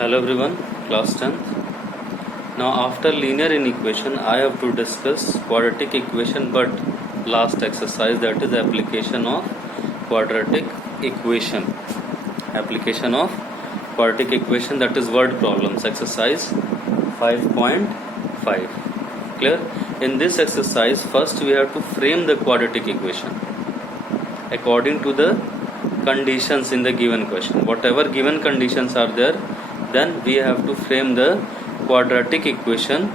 Hello everyone, class 10th. Now after linear inequation I have to discuss quadratic equation, but last exercise, that is application of quadratic equation. Application of quadratic equation, that is word problems, exercise 5.5. Clear? In this exercise first we have to frame the quadratic equation according to the conditions in the given question. Whatever given conditions are there, then we have to frame the quadratic equation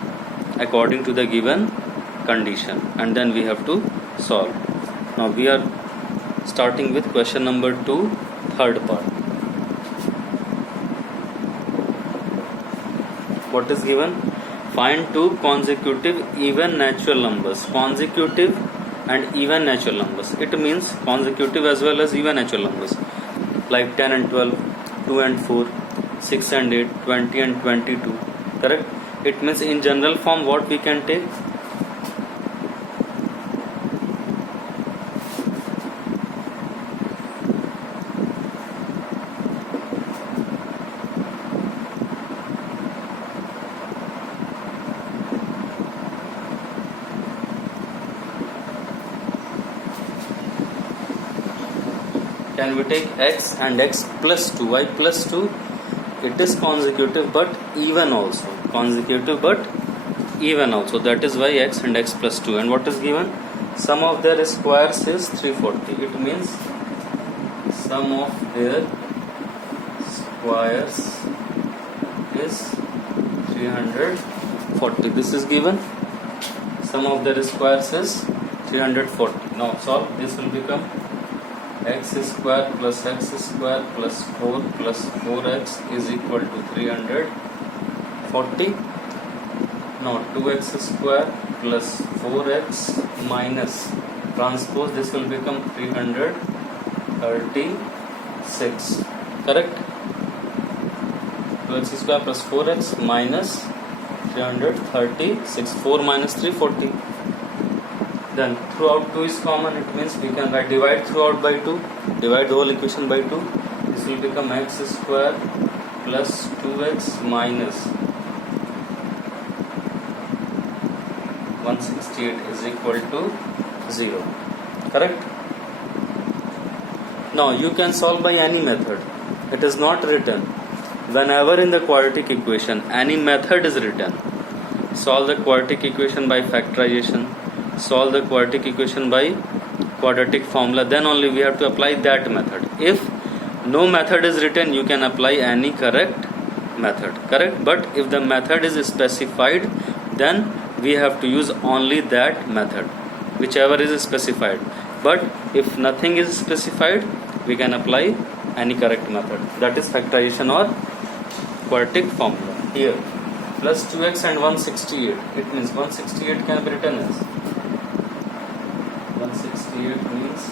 according to the given condition, and then we have to solve. Now we are starting with question number 2, third part. What is given? Find two consecutive even natural numbers. Consecutive and even natural numbers. It means consecutive as well as even natural numbers, like 10 and 12, 2 and 4, 6 and 8, 20 and 22. Correct? It means in general form what we can take? Can we take x and x plus 2? Why plus 2? It is consecutive but even also. Consecutive but even also. That is why x and x plus 2. And what is given? Sum of their squares is 340. It means sum of their squares is 340. This is given. Sum of their squares is 340. Now solve. This will become x square plus x square plus 4 plus 4x is equal to 340. Now 2x square plus 4x minus transpose, this will become 336. Correct? 2x square plus 4x minus 336. 4 minus 340. Then throughout 2 is common, it means we can write divide throughout by 2, divide the whole equation by 2. This will become x square plus 2x minus 168 is equal to 0. Correct? Now you can solve by any method. It is not written. Whenever in the quadratic equation any method is written, solve the quadratic equation by factorization, solve the quadratic equation by quadratic formula, then only we have to apply that method. If no method is written, you can apply any correct method. Correct? But if the method is specified, then we have to use only that method, whichever is specified. But if nothing is specified, we can apply any correct method. That is factorization or quadratic formula. Here plus 2x and 168, it means 168 can be written as 168 means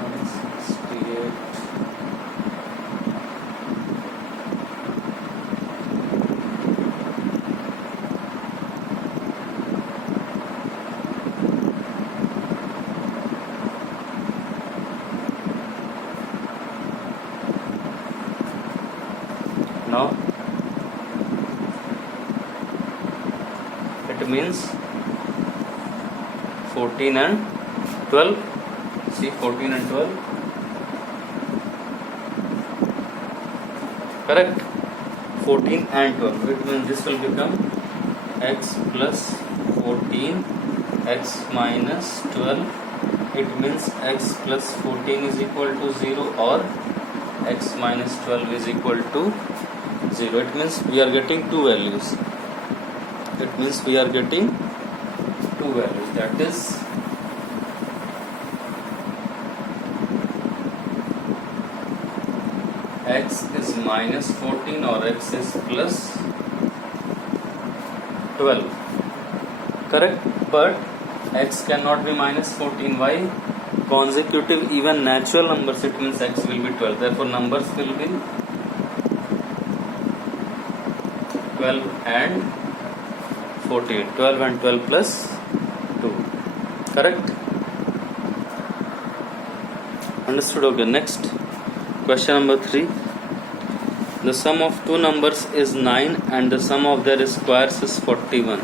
168 now it means 14 and 12. See, 14 and 12. Correct? 14 and 12. It means this will become x plus 14 x minus 12. It means x plus 14 is equal to 0 or x minus 12 is equal to 0. It means we are getting two values. It means we are getting two values. That is x is minus 14 or x is plus 12. Correct? But x cannot be minus 14. Why? Consecutive even natural numbers, it means x will be 12. Therefore numbers will be 12 and 14. 12 and 12 plus 2. Correct? Understood? Okay, next question number 3. The sum of two numbers is 9 and the sum of their squares is 41.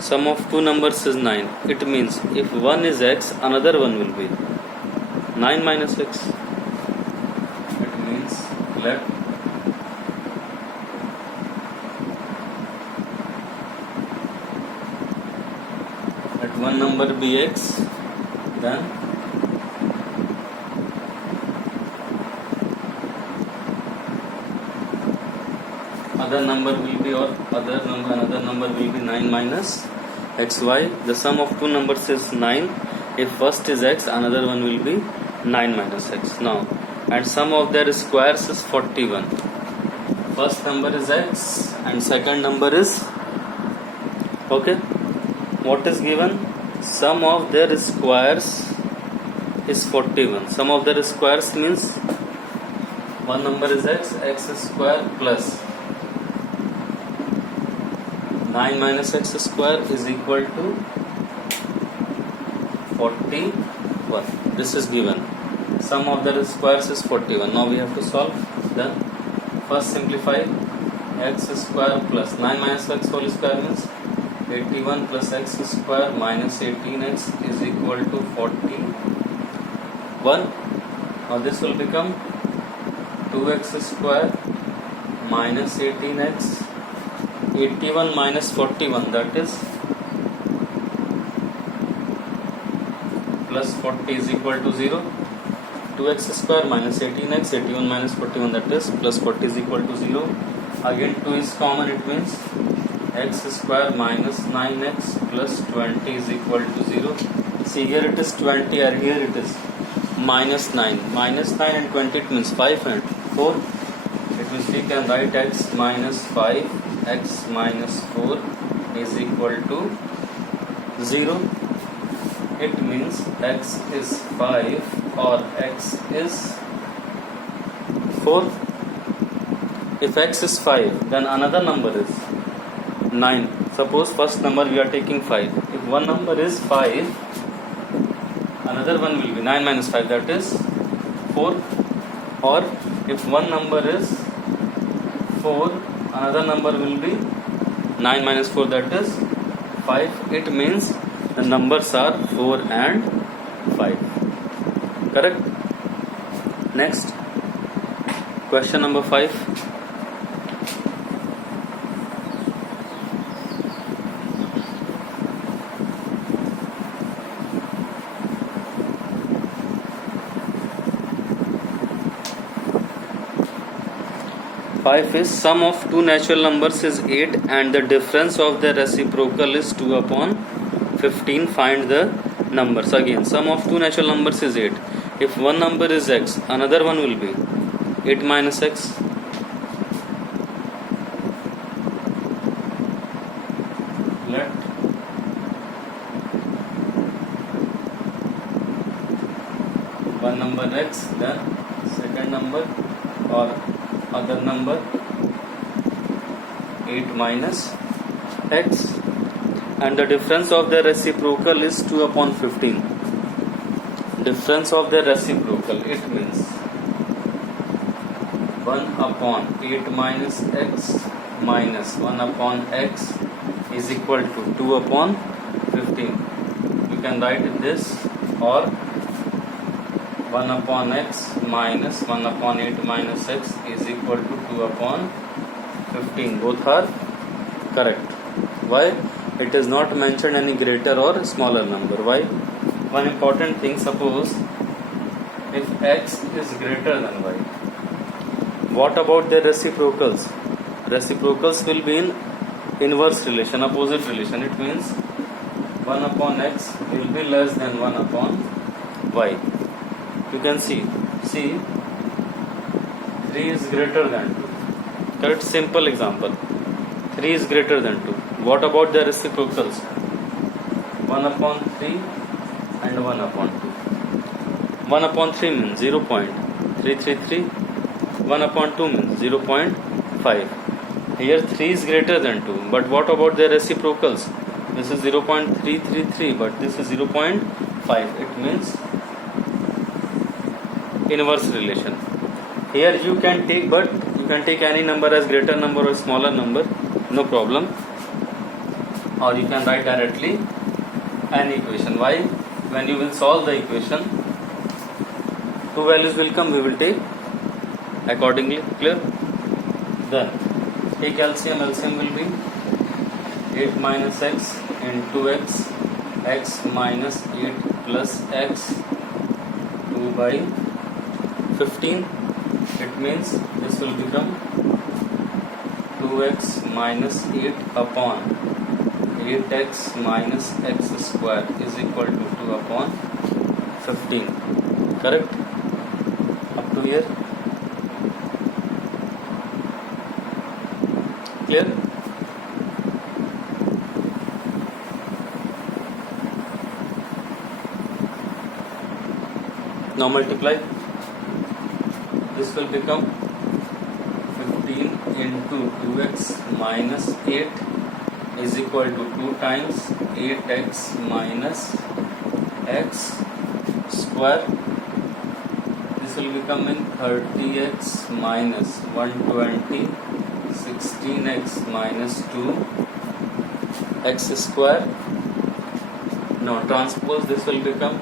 Sum of two numbers is 9. It means if one is x, another one will be 9 minus x. It means let one number be x, then another number will be another number will be 9 minus xy. The sum of two numbers is 9. If first is x, another one will be 9 minus x. Now, and sum of their squares is 41. First number is x and second number is, okay, what is given? Sum of their squares is 41. Sum of their squares means one number is x square plus 9 minus x square is equal to 41. This is given. Sum of their squares is 41. Now we have to solve. Then first simplify. X square plus 9 minus x whole square means 81 plus x square minus 18x is equal to 41. Now this will become 2x square minus 18x. 81 minus 41, that is plus 40 is equal to 0. 2x square minus 18x, 81 minus 41, that is plus 40 is equal to 0. Again 2 is common, it means x square minus 9x plus 20 is equal to 0. See, here it is 20 or here it is minus 9. Minus 9 and 20, it means 5 and 4. It means we can write x minus 5, x minus 4 is equal to 0. It means x is 5 or x is 4. If x is 5, then another number is 9. Suppose first number we are taking 5. If one number is 5, another one will be 9 minus 5, that is 4. Or if one number is 4, another number will be 9 minus 4, that is 5. It means the numbers are 4 and 5. Correct? Next, question number 5. Five is sum of two natural numbers is 8 and the difference of the reciprocal is 2 upon 15. Find the numbers. Again, sum of two natural numbers is 8. If one number is x, another one will be 8 minus x. Let one number x, then second number or other number 8 minus x, and the difference of the reciprocal is 2 upon 15. Difference of the reciprocal, it means 1 upon 8 minus x minus 1 upon x is equal to 2 upon 15. You can write this, or 1 upon x minus 1 upon 8 minus x is equal to 2 upon 15. Both are correct. Why? It is not mentioned any greater or smaller number. Why? One important thing, suppose if x is greater than y, what about the reciprocals? Reciprocals will be in inverse relation, opposite relation. It means 1 upon x will be less than 1 upon y. You can see 3 is greater than 2. Correct? Simple example. 3 is greater than 2. What about the reciprocals? 1 upon 3 and 1 upon 2. 1 upon 3 means 0.333. 1 upon 2 means 0.5. Here 3 is greater than 2. But what about the reciprocals? This is 0.333, but this is 0.5. It means inverse relation. Here you can take, but you can take any number as greater number or smaller number, no problem. Or you can write directly an equation. Why? When you will solve the equation, two values will come, we will take accordingly. Clear? Then take LCM. LCM will be 8 minus x into x, x minus 8 plus x, 2 by 15. It means this will become 2x minus 8 upon 8x minus x square is equal to 2 upon 15. Correct? Up to here? Clear? Now multiply. This will become 15 into 2x minus 8 is equal to 2 times 8x minus x square. This will become in 30x minus 120, 16x minus 2 x square. Now transpose, this will become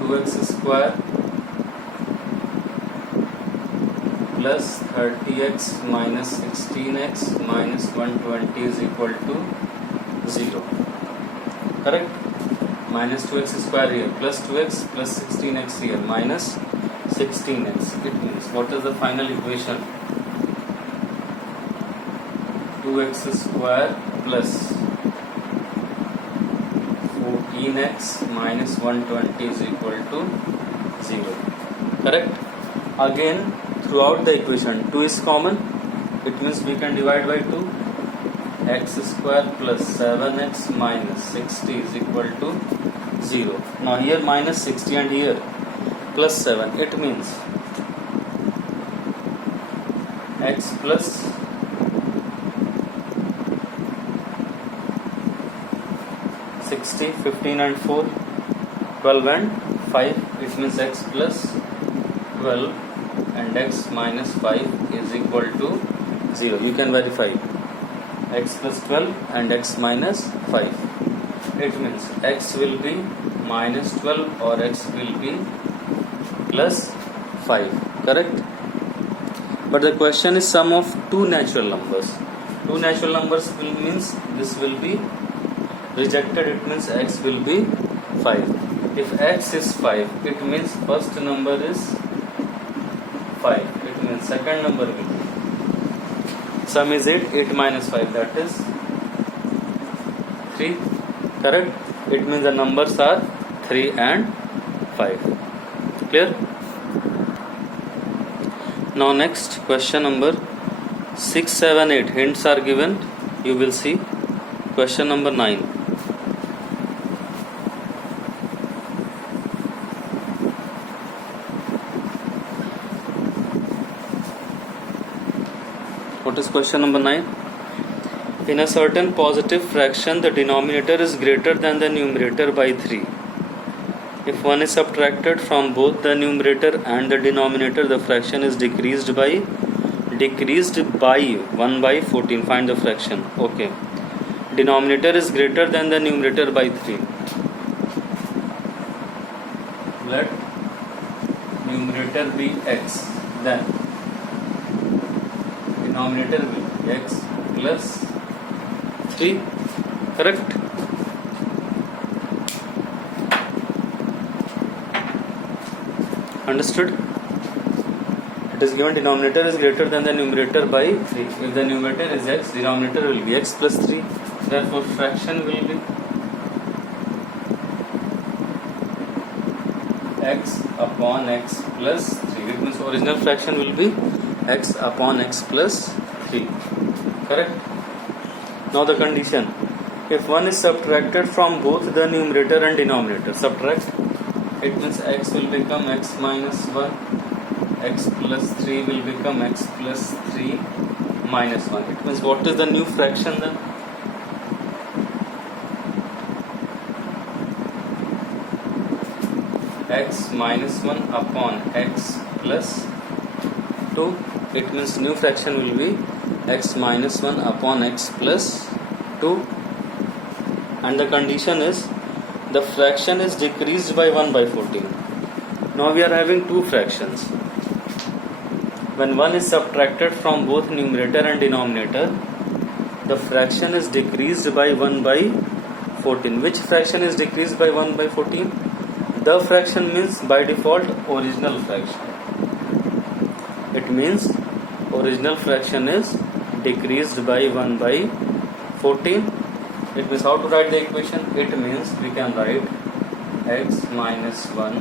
2x square plus 30x minus 16x minus 120 is equal to 0. Correct? Minus 2x square here, plus 2x plus 16x here, minus 16x. It means, what is the final equation? 2x square plus 14x minus 120 is equal to 0. Correct? Again, throughout the equation 2 is common, it means we can divide by 2. X square plus 7x minus 60 is equal to 0. Now here minus 60 and here plus 7, it means x plus 60, 15 and 4, 12 and 5, it means x plus 12 and x minus 5 is equal to 0. You can verify x plus 12 and x minus 5. It means x will be minus 12 or x will be plus 5. Correct? But the question is sum of two natural numbers. Two natural numbers will means this will be rejected. It means x will be 5. If x is 5, it means first number is 5. It means second number will be, sum is 8, 8 minus 5, that is 3. Correct? It means the numbers are 3 and 5. Clear? Now next question number 6, 7, 8 hints are given. You will see question number 9. What is question number 9? In a certain positive fraction, the denominator is greater than the numerator by 3. If 1 is subtracted from both the numerator and the denominator, the fraction is decreased by 1 by 14. Find the fraction. Okay. Denominator is greater than the numerator by 3. Let numerator be x, then denominator will be x plus 3. Correct? Understood? It is given denominator is greater than the numerator by 3. If the numerator is x, denominator will be x plus 3. Therefore, fraction will be x upon x plus 3. It means original fraction will be x upon x plus 3. Correct? Now the condition. If 1 is subtracted from both the numerator and denominator, subtract, it means x will become x minus 1, x plus 3 will become x plus 3 minus 1. It means what is the new fraction then? x minus 1 upon x plus 2. It means new fraction will be x minus 1 upon x plus 2, and the condition is the fraction is decreased by 1 by 14. Now we are having two fractions. When 1 is subtracted from both numerator and denominator, the fraction is decreased by 1 by 14. Which fraction is decreased by 1 by 14? The fraction means by default original fraction. It means original fraction is decreased by 1 by 14. It means how to write the equation? It means we can write x minus 1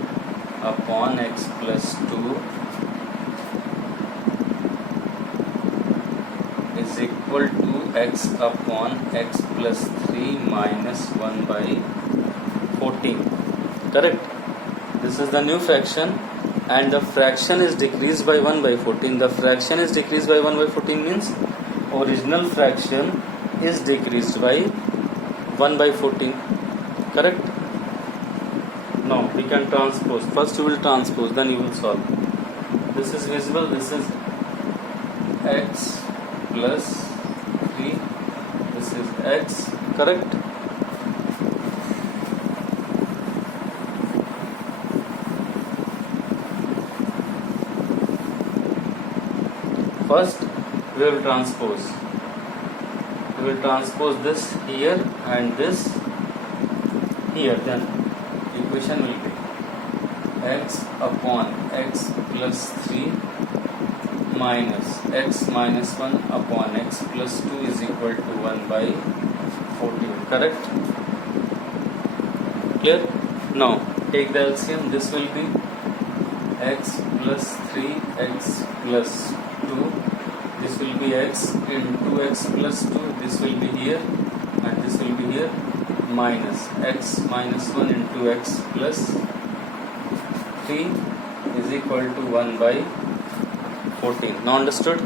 upon x plus 2 is equal to x upon x plus 3 minus 1 by 14. Correct? This is the new fraction, and the fraction is decreased by 1 by 14. The fraction is decreased by 1 by 14 means original fraction is decreased by 1 by 14. Correct? Now we can transpose. First you will transpose, then you will solve. This is visible. This is x plus 3. This is x. Correct? First we will transpose. We will transpose this here and this here. Then equation will be x upon x plus 3 minus x minus 1 upon x plus 2 is equal to 1 by 14. Correct? Clear? Now take the LCM. This will be x plus 3 x plus 2. This will be x into x plus 2. This will be here and this will be here, minus x minus 1 into x plus 3 is equal to 1 by 14. Now understood?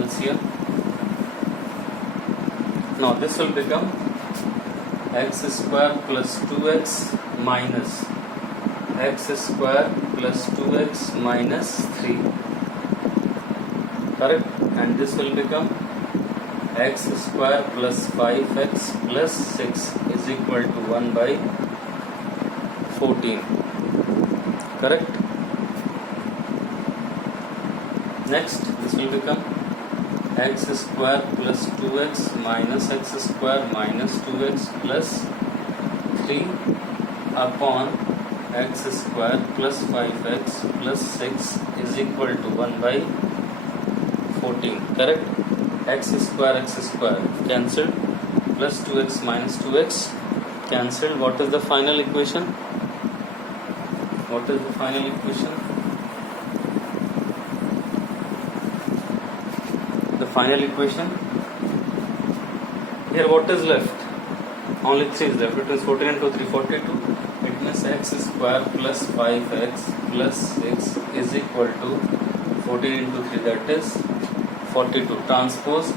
LCM. Now this will become x square plus 2x minus x square plus 2x minus 3. Correct? And this will become x square plus 5x plus 6 is equal to 1 by 14. Correct? Next, this will become x square plus 2x minus x square minus 2x plus 3 upon x square plus 5x plus 6 is equal to 1 by 14. Correct? X square cancelled, plus 2x minus 2x cancelled. What is the final equation? What is the final equation? The final equation here, what is left? Only 3 is left. It means 14 into 3, 42. It means x square plus 5x plus 6 is equal to 14 into 3, that is 42. Transpose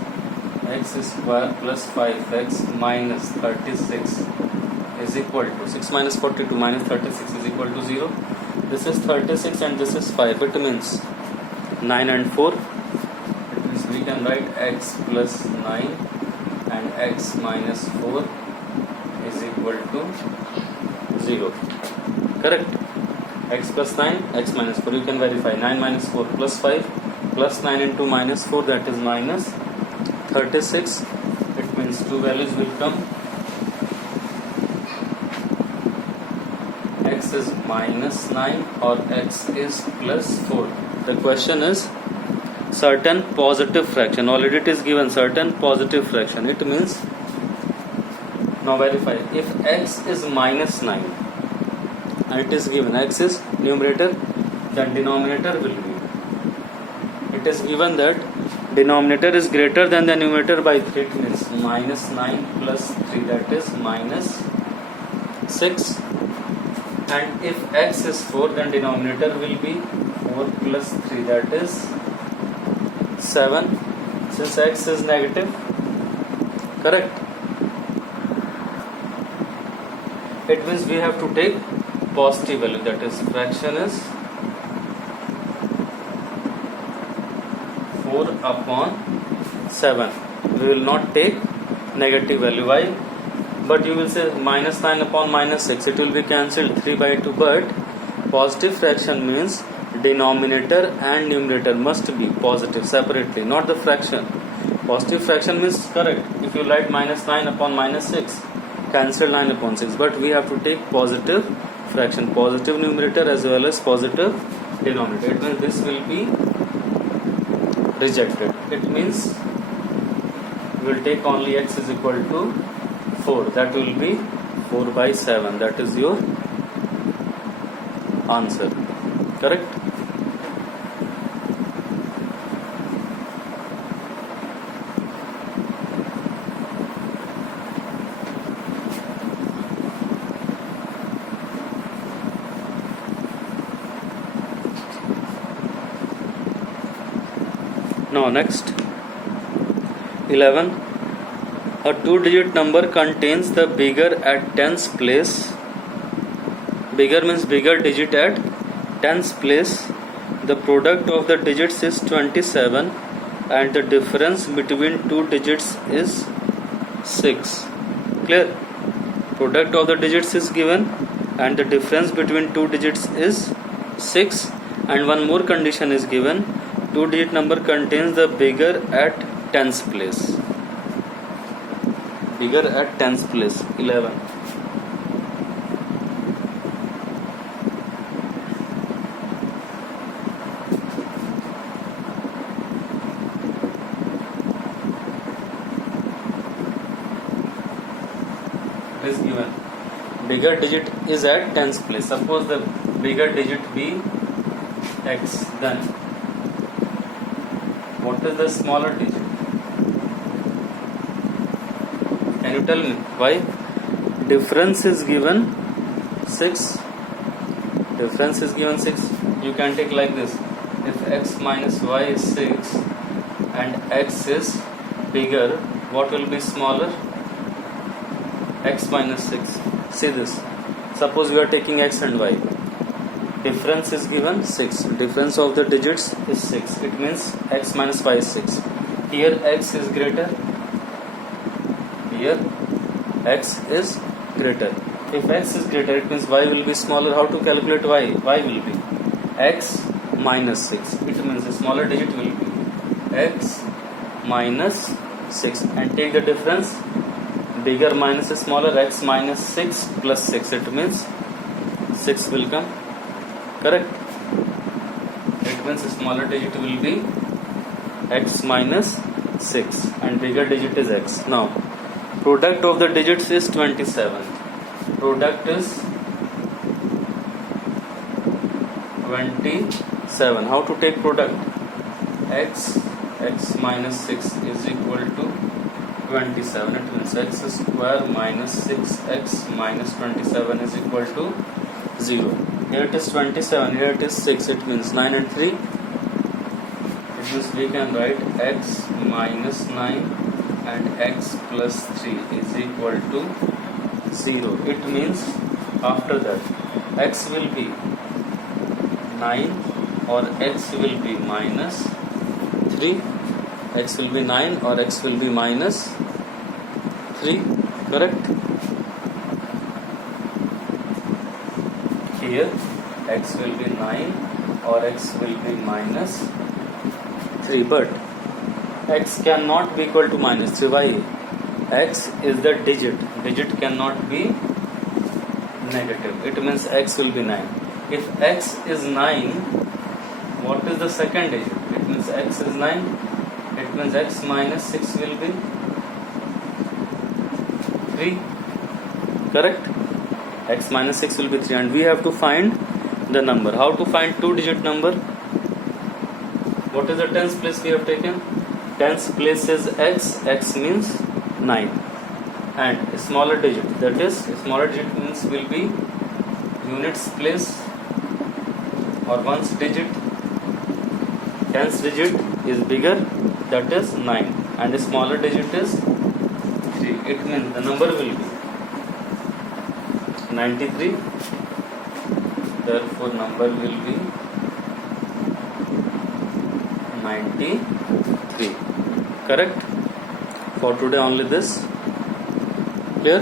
x square plus 5x minus 36 is equal to 6 minus 42 minus 36 is equal to 0. This is 36 and this is 5. It means 9 and 4. It means we can write x plus 9 and x minus 4 is equal to 0. Correct? X plus 9, x minus 4. You can verify. 9 minus 4 plus 5 plus 9 into minus 4, that is minus 36. It means two values will come. X is minus 9 or x is plus 4. The question is certain positive fraction. Already it is given certain positive fraction. It means, now verify, if x is minus 9 and it is given x is numerator, then denominator will be, it is given that denominator is greater than the numerator by 3. It means minus 9 plus 3, that is minus 6. And if x is 4, then denominator will be 4 plus 3, that is 7. Since x is negative, correct? It means we have to take positive value, that is fraction is 4/7. We will not take negative value. Why? But you will say -9/-6, it will be cancelled 3/2. But positive fraction means denominator and numerator must be positive separately, not the fraction. Positive fraction means correct. If you write -9/-6, cancel 9/6. But we have to take positive fraction, positive numerator as well as positive denominator. It means this will be rejected. It means we will take only x is equal to 4. That will be 4/7. That is your answer. Correct? Now next, 11. A 2-digit number contains the bigger at tens place. Bigger means bigger digit at tens place. The product of the digits is 27 and the difference between two digits is 6. Clear? Product of the digits is given and the difference between two digits is 6, and one more condition is given. 2-digit number contains the bigger at tens place. Bigger at tens place, 11. It is given. Bigger digit is at tens place. Suppose the bigger digit be x, then what is the smaller digit? Can you tell me why? Difference is given 6. Difference is given 6. You can take like this. If x minus y is 6 and x is bigger, what will be smaller? X minus 6. See this. Suppose we are taking x and y. Difference is given 6. Difference of the digits is 6. It means x minus y is 6. Here x is greater. Here x is greater. If x is greater, it means y will be smaller. How to calculate y? Y will be x minus 6. It means the smaller digit will be x minus 6. And take the difference. Bigger minus smaller, x minus 6 plus 6. It means 6 will come. Correct? It means the smaller digit will be x minus 6 and bigger digit is x. Now, product of the digits is 27. Product is 27. How to take product? X minus 6 is equal to 27. It means x square minus 6x minus 27 is equal to 0. Here it is 27, here it is 6. It means 9 and 3. It means we can write x minus 9 and x plus 3 is equal to 0. It means after that x will be 9 or x will be minus 3. X will be 9 or x will be minus 3. Correct? Here x will be 9 or x will be minus 3, but x cannot be equal to minus 3. Why? X is the digit cannot be negative. It means x will be 9. If x is 9, what is the second digit? It means x is 9. It means x minus 6 will be 3. Correct? X minus 6 will be 3, and we have to find the number. How to find 2-digit number? What is the tens place we have taken? Tens place is x. X means 9. And a smaller digit, that is smaller digit means will be units place or ones digit. Tens digit is bigger, that is 9, and a smaller digit is 3. It means the number will be 93 therefore number will be 93. Correct? For today only this. Clear?